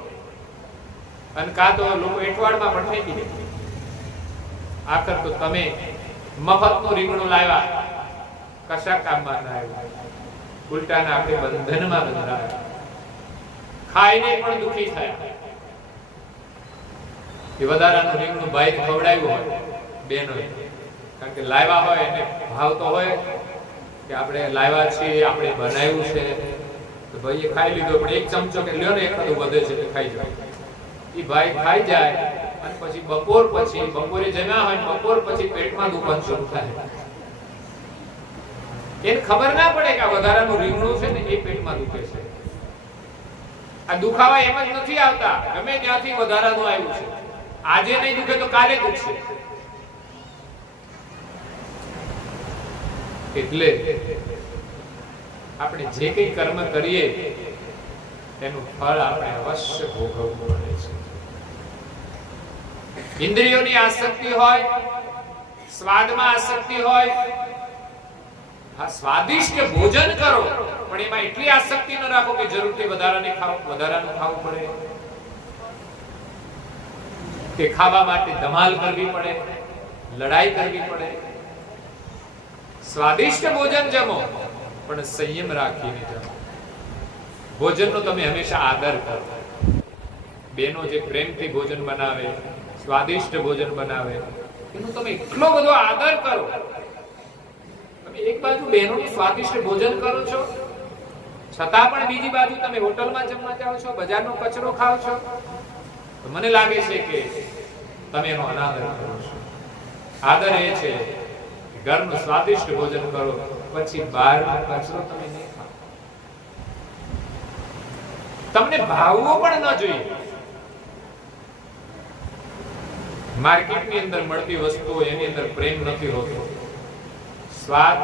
અને કાં તો લોકો એઠવાડમાં પણ ફેંકી દે. આખર તો તમે મફતનું રીંગણું લાવ્યા, કશા કામમાં ના આવ્યું, ઉલટાના આપણે બંધનમાં બંધાયા, ખાઈને પણ દુખી થયા. એ વધારાનું રીંગણું ભાઈ ખવડાવ્યું હોય બેનોએ, કારણ કે લાવ્યા હોય એને ભાવ તો હોય કે આપણે લાવ્યા છીએ, આપણે બનાવ્યું છે, તો ભાઈએ ખાઈ લીધો, પણ એક ચમચો કે લ્યો ને એકાદું વધે છે એટલે ખાઈ જાય. એ ભાઈ ખાઈ જાય અને પછી બપોરે જમ્યા હોય, બપોર પછી પેટમાં દુખવાનું શરૂ થાય. એને ખબર ના પડે કે આ વધારાનું રીંગણું છે ને એ પેટમાં દુખે છે. આ દુખાવા એમ જ નથી આવતા, ગમે ત્યાંથી વધારાનું આવ્યું છે. આજે નહીં દુખે તો કાલે દુખશે. એટલે આપણે જે કંઈ કર્મ કરીએ એનું ફળ આપણે અવશ્ય ભોગવવું પડે છે. ઇન્દ્રિયોની આસક્તિ હોય, સ્વાદમાં આસક્તિ હોય, હા સ્વાદિષ્ટ ભોજન કરો, પણ એમાં એટલી આસક્તિ ન રાખો કે જરૂરથી વધારાનું ખાવું પડે, કે ખાવા માટે ધમાલ કરવી પડે, લડાઈ કરવી પડે. સ્વાદિષ્ટ ભોજન જમો, પણ સંયમ રાખીને જમો. ભોજનનો તમે હંમેશા આદર કરો. બેનો જે પ્રેમથી ભોજન બનાવે, સ્વાદિષ્ટ ભોજન બનાવે, એનો તમે એટલો બધો આદર કરો. તમે એક બાજુ બહેનોનું સ્વાદિષ્ટ ભોજન કરો છો, છતાં પણ બીજી બાજુ તમે હોટલમાં જમવા જાઓ છો, બજારનો કચરો ખાઓ છો, તો મને લાગે છે કે તમે એનો અનાદર કરો છો. આદર એ છે કે ઘરનું સ્વાદિષ્ટ ભોજન કરો, પછી બહારનો કચરો તમે નહીં ખાઓ. તમને ભાવવો પણ ન જોઈએ. માર્કેટની અંદર મળતી વસ્તુઓ એની અંદર પ્રેમ નથી હોતો. સ્વાદ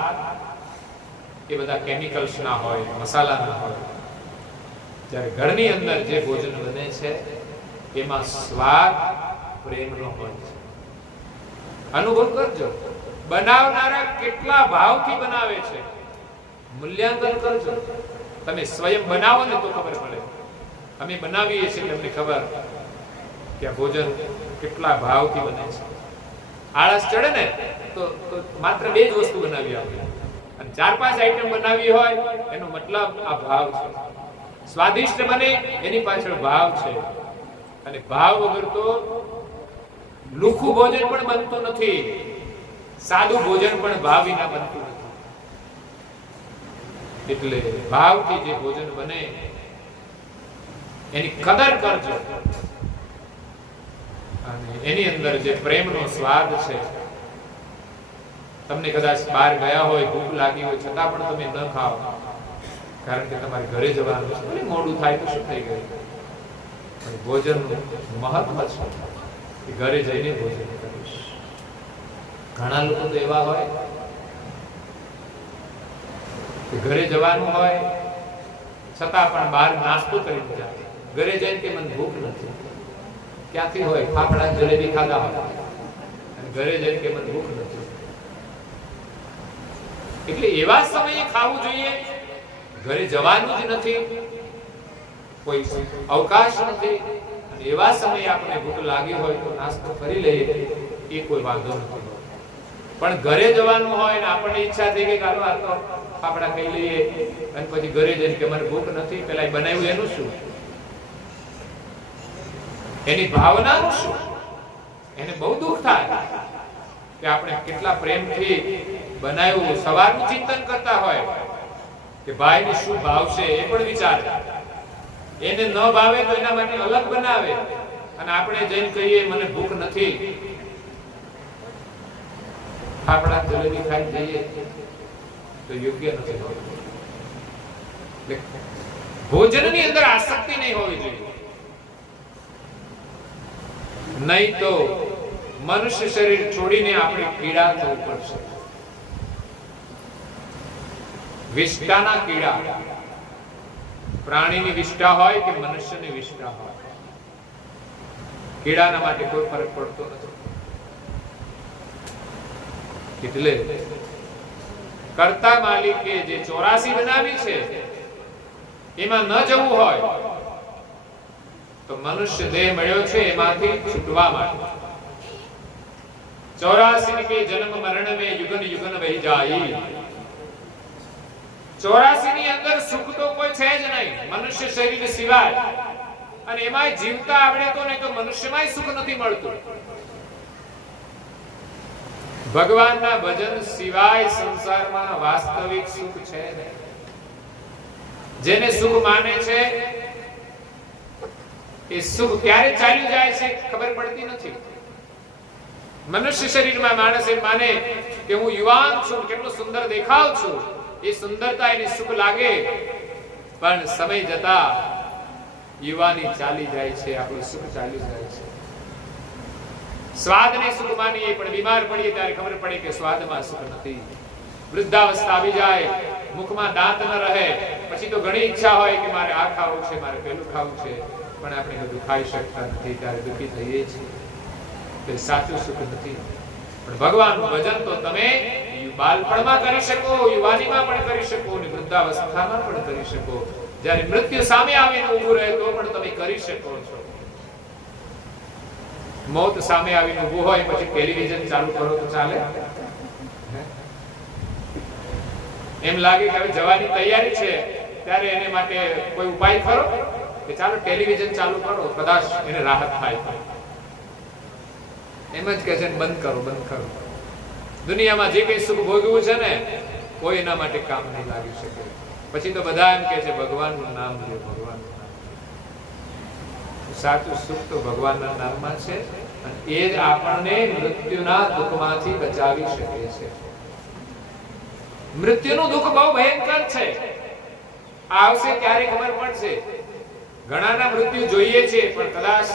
એ બધા કેમિકલ્સ ના હોય, મસાલા ના હોય. જ્યારે ઘરની અંદર જે ભોજન બને છે એમાં સ્વાદ પ્રેમનો હોય છે. અનુભવ કરજો. બનાવનારા કેટલા ભાવથી બનાવે છે, મૂલ્યાંકન કરજો. તમે સ્વયં બનાવો ને તો ખબર પડે. અમે બનાવીએ છીએ અમને ખબર કે આ ભોજન કેટલા ભાવથી બને છે. આળસ ચડે ને તો માત્ર 2 જ વસ્તુ બનાવી આપણે, અને 4-5 આઈટમ બનાવી હોય એનો મતલબ આ ભાવ છે. સ્વાદિષ્ટ બને એની પાછળ ભાવ છે, અને ભાવ વગર તો લુખું ભોજન પણ બનતું નથી, સાદું ભોજન પણ ભાવ વિના બનતું નથી. એટલે ભાવથી જે ભોજન બને એની કદર કરજો, અને એની અંદર જે પ્રેમનો સ્વાદ છે. તમને કદાચ બહાર ગયા હોય, ભૂખ લાગી હોય, છતાં પણ તમે ન ખાઓ, કારણ કે તમારે ઘરે જવાનું છે. મોડું થાય તો શું થઈ ગયું, પણ ભોજનનું મહત્વ છે કે ઘરે જઈને ભોજન કરીશ. ઘણા લોકો તો એવા હોય કે ઘરે જવાનું હોય છતાં પણ બહાર નાસ્તો કરીને જાય. ઘરે જઈને કે મને ભૂખ નથી. ક્યાંથી હોય? ફાફડા જલેબી ખાધા હોય, અને ઘરે જઈને કે મને ભૂખ નથી. એટલે એવા સમયે ખાવું જોઈએ. ઘરે જવાનું જ નથી, કોઈ અવકાશ નથી, અને એવા સમયે આપણે ભૂખ લાગી હોય તો નાસ્તો કરી લઈએ, એ કોઈ વાંધો નથી. પણ ઘરે જવાનું હોય ને આપણને ઈચ્છા થઈ ગઈ ચાલો આ તો ફાફડા ખાઈ લઈએ, અને પછી ઘરે જઈને કે મને ભૂખ નથી, પેલા બનાવ્યું એનું શું, એની ભાવનાનું શું? એને બહુ દુઃખ થાય કે આપણે કેટલા પ્રેમથી બનાવ્યું. સવારનું ચિંતન કરતા હોય કે ભાઈને શું ભાવશે એ પણ વિચારે. એને ન ભાવે તો એના માટે અલગ બનાવે, અને આપણે જઈને કહીએ મને ભૂખ નથી, ફાફડા જલેબી ખાઈ જઈએ તો યોગ્ય નથી હોતું. ભોજનની અંદર આસક્તિ નહીં હોવી જોઈએ, નહીં તો મનુષ્ય શરીર છોડીને આપણે કીડા થવું પડશે. વિષ્ટાના કીડા, પ્રાણીની વિષ્ટા હોય કે મનુષ્યની વિષ્ટા હોય, કીડાના માટે કોઈ ફરક પડતો નથી. એટલે કર્તા માલિકે જે 84 બનાવી છે એમાં ન જવું હોય તો મનુષ્ય દેહ મળ્યો છે એમાંથી છૂટવા માટે. 84 के जन्म मरण में युगन युगन वही जाई. 84 ની અંદર સુખ તો કોઈ છે જ નહીં મનુષ્ય શરીર સિવાય, અને એમાંય જીવતા આવડે તો નહીં તો મનુષ્યમાંય સુખ નથી મળતું. ભગવાનના ભજન સિવાય સંસારમાં વાસ્તવિક સુખ છે નહીં. જેને સુખ માને છે એ સુખ ક્યારે ચાલ્યું જાય છે ખબર પડતી નથી. મનુષ્ય શરીરમાં માણસ એમ માને કે હું યુવાન છું, કેટલો સુંદર દેખાવ છું, એ સુંદરતા એને સુખ લાગે, પણ સમય જતા યુવાની ચાલી જાય છે, આપણું સુખ ચાલી જાય છે. સ્વાદને સુખ માનીએ પણ બીમાર પડીએ ત્યારે ખબર પડે કે સ્વાદમાં સુખ નથી. વૃદ્ધાવસ્થા આવી જાય, મુખમાં દાંત ન રહે, પછી તો ઘણી ઈચ્છા હોય કે મારે આ ખાવું છે, મારે પેલું ખાવું છે, પણ આપણે બધું ખાઈ શકતા નથી, ત્યારે દુઃખી થઈએ છીએ. તે સાચું સુખ નથી. પણ ભગવાનનું ભજન તો તમે બાળપણમાં કરી શકો, યુવાનીમાં પણ કરી શકો અને વૃદ્ધાવસ્થામાં પણ કરી શકો. જ્યારે મૃત્યુ સામે આવીને ઊભું રહે તો પણ તમે કરી શકો છો. મોત સામે આવીને ઊભું હોય પછી ટેલિવિઝન ચાલુ કરો તો ચાલે? એમ લાગે કે હવે જવાની તૈયારી છે, ત્યારે એને માટે કોઈ ઉપાય કરો કે ચાલો ટેલિવિઝન ચાલુ કરો, કદાચ એને રાહત થાય. એમ જ કહે છે બંધ કરો, બંધ કરો. દુનિયામાં જે કઈ સુખ ભોગવું છે ને કોઈ એના માટે કામ નહીં લાગી શકે. પછી તો બધા એમ કહે છે ભગવાનનું નામ લો, ભગવાનનું નામ. સાચું સુખ તો ભગવાનના નામમાં છે, અને એ જ આપણને મૃત્યુના દુઃખમાંથી બચાવી શકે છે. મૃત્યુનું દુઃખ બહુ ભયંકર છે. આવશે ત્યારે ખબર પડશે. ઘણાના મૃત્યુ જોઈએ છે પણ કદાચ